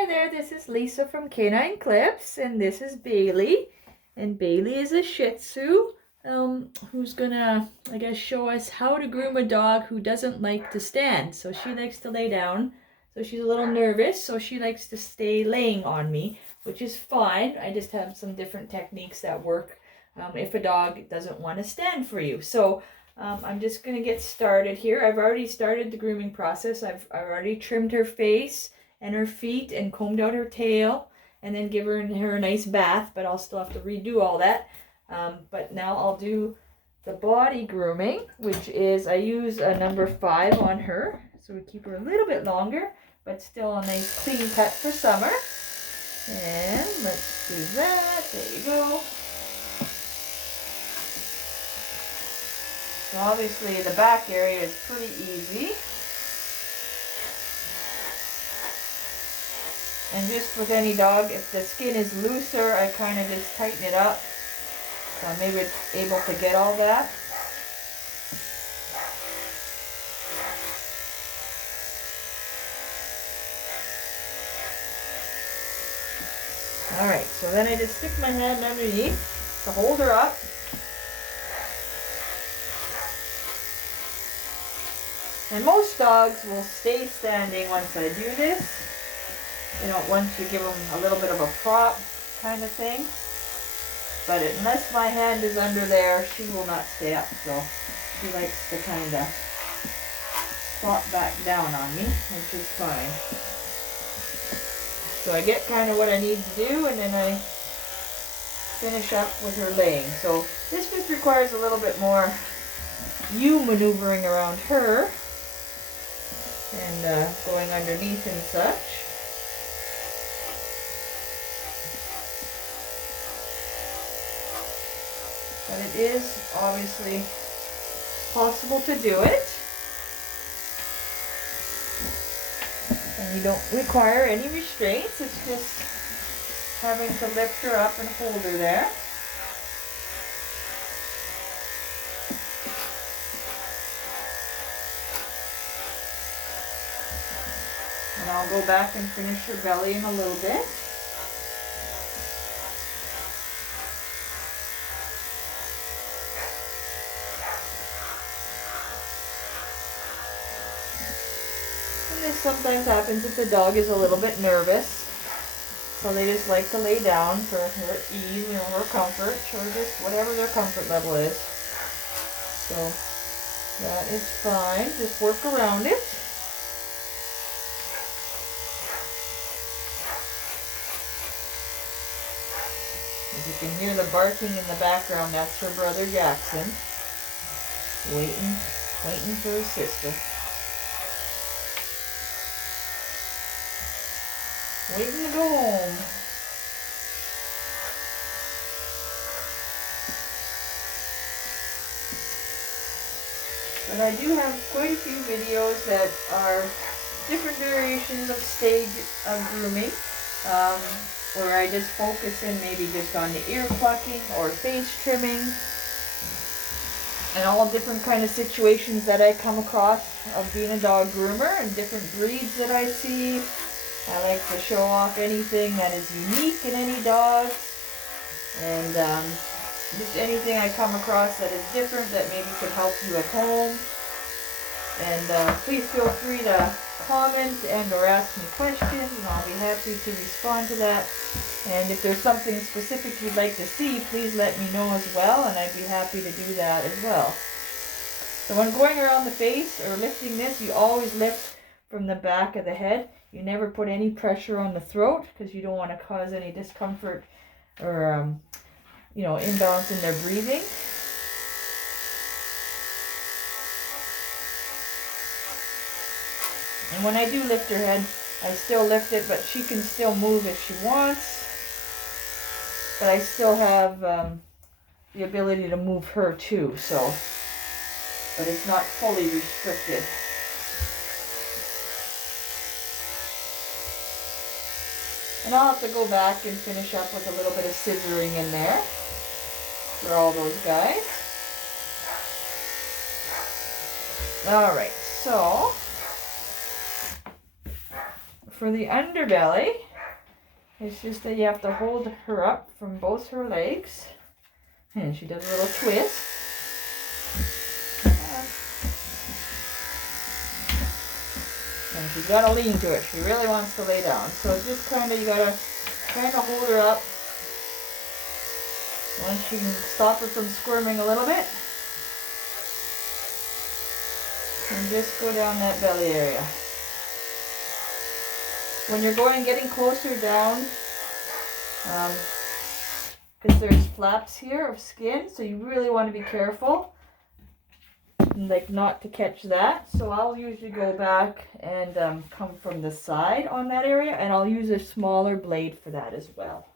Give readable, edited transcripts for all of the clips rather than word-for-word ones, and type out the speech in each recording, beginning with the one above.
Hi there, this is Lisa from Canine Clips, and this is Bailey. And Bailey is a Shih Tzu who's gonna, I guess, show us how to groom a dog who doesn't like to stand. So she likes to lay down, so she's a little nervous, so she likes to stay laying on me, which is fine. I just have some different techniques that work if a dog doesn't want to stand for you. So I'm just gonna get started here. I've already started the grooming process. I've already trimmed her face and her feet and combed out her tail and then give her a nice bath, but I'll still have to redo all that. But now I'll do the body grooming, which is I use a number 5 on her, so we keep her a little bit longer, but still a nice clean cut for summer. And let's do that. There you go. So obviously the back area is pretty easy. And just with any dog, if the skin is looser, I kind of just tighten it up. So I'm maybe able to get all that. Alright, so then I just stick my hand underneath to hold her up. And most dogs will stay standing once I do this. You know, once you give them a little bit of a prop kind of thing. But unless my hand is under there, she will not stay up. So she likes to kind of plop back down on me, which is fine. So I get kind of what I need to do, and then I finish up with her laying. So this just requires a little bit more you maneuvering around her and going underneath and such. But it is obviously possible to do it. And you don't require any restraints. It's just having to lift her up and hold her there. And I'll go back and finish her belly in a little bit. This sometimes happens if the dog is a little bit nervous, so they just like to lay down for her ease or her comfort, or just whatever their comfort level is. So that is fine. Just work around it. As you can hear the barking in the background, that's her brother Jackson, waiting for his sister. Waiting to go home. But I do have quite a few videos that are different variations of stage of grooming, where I just focus in maybe just on the ear plucking or face trimming, and all different kind of situations that I come across of being a dog groomer and different breeds that I see. I like to show off anything that is unique in any dog, and just anything I come across that is different that maybe could help you at home. And please feel free to comment and or ask me questions, and I'll be happy to respond to that. And if there's something specific you'd like to see, please let me know as well, and I'd be happy to do that as well. So when going around the face or lifting this, you always lift from the back of the head. You never put any pressure on the throat because you don't want to cause any discomfort or, imbalance in their breathing. And when I do lift her head, I still lift it, but she can still move if she wants. But I still have the ability to move her too, so. But it's not fully restricted. And I'll have to go back and finish up with a little bit of scissoring in there for all those guys. Alright, so for the underbelly, It's just that you have to hold her up from both her legs. And she does a little twist. And she's got to lean to it. She really wants to lay down. So just kind of, you got to kind of hold her up. Once you can stop her from squirming a little bit. And just go down that belly area. When you're getting closer down, because there's flaps here of skin, so you really want to be careful, like not to catch that. So I'll usually go back and come from the side on that area, and I'll use a smaller blade for that as well.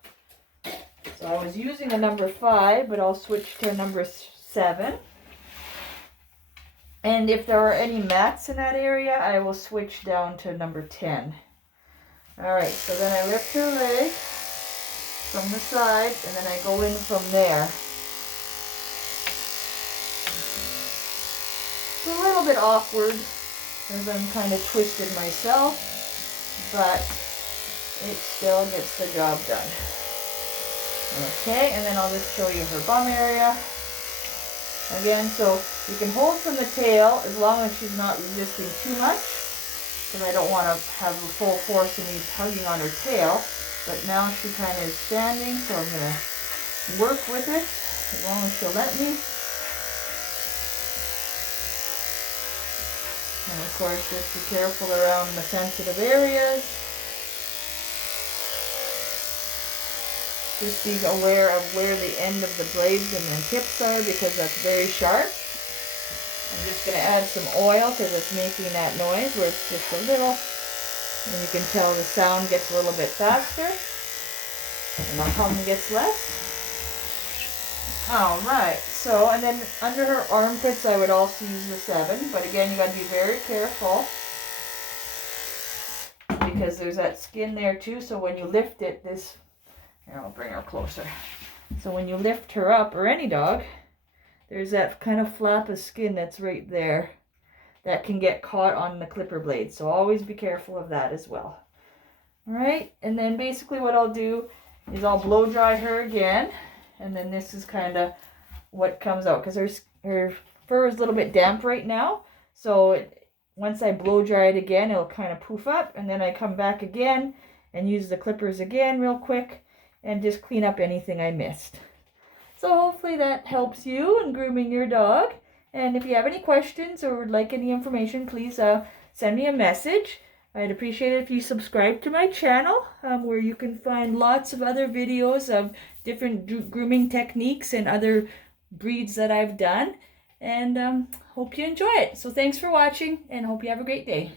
So I was using a number 5, but I'll switch to a number 7. And if there are any mats in that area, I will switch down to number 10. Alright, so then I lift her leg from the side, and then I go in from there. It's a little bit awkward, as I'm kind of twisted myself, but it still gets the job done. Okay, and then I'll just show you her bum area. Again, so you can hold from the tail as long as she's not resisting too much, because I don't want to have the full force of me tugging on her tail. But now she kind of is standing, so I'm going to work with it as long as she'll let me. And of course, just be careful around the sensitive areas. Just be aware of where the end of the blades and the tips are, because that's very sharp. I'm just going to add some oil because it's making that noise where it's just a little, and you can tell the sound gets a little bit faster and the hum gets less. Alright, so, and then under her armpits I would also use the 7, but again you got to be very careful because there's that skin there too, so when you lift it, here, I'll bring her closer. So when you lift her up, or any dog, there's that kind of flap of skin that's right there that can get caught on the clipper blade. So always be careful of that as well. Alright, and then basically what I'll do is I'll blow dry her again. And then this is kind of what comes out, because her fur is a little bit damp right now. So once I blow dry it again, it'll kind of poof up. And then I come back again and use the clippers again real quick and just clean up anything I missed. So hopefully that helps you in grooming your dog. And if you have any questions or would like any information, please send me a message. I'd appreciate it if you subscribe to my channel, where you can find lots of other videos of different grooming techniques and other breeds that I've done. And hope you enjoy it. So thanks for watching, and hope you have a great day.